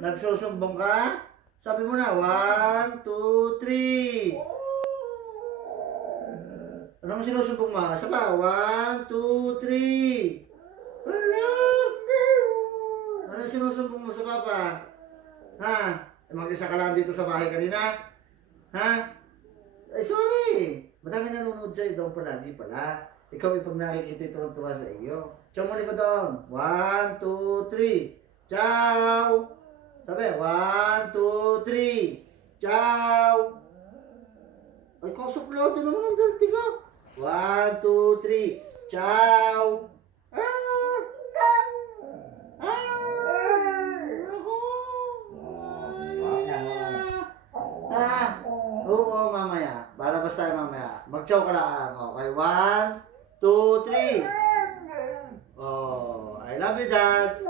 Nagsusumbong ka? Sabi mo na, 1, 2, 3. Anong sinusumbong mo? Isa pa, 1, 2, 3. Wala. Anong sinusumbong mo sa papa? Ha? Mag-isa ka lang dito sa bahay kanina? Ha? Ay, sorry. Madami nanonood sa'yo doon palagi pala. Ikaw yung pag nakikita ito ang tuwa sa iyo. Ciao muli ko doon. 1, 2, 3. Ciao! Sabi, 1, 2, 3. Ciao! Ay, kasuplado naman ang dalti ka. 1, 2, 3. Ciao! Ah! Ako! Oo, mamaya. Palabas tayo mamaya. Mag-chow ka lang. Okay, 1, 2, 3. Oh, I love you, Dad.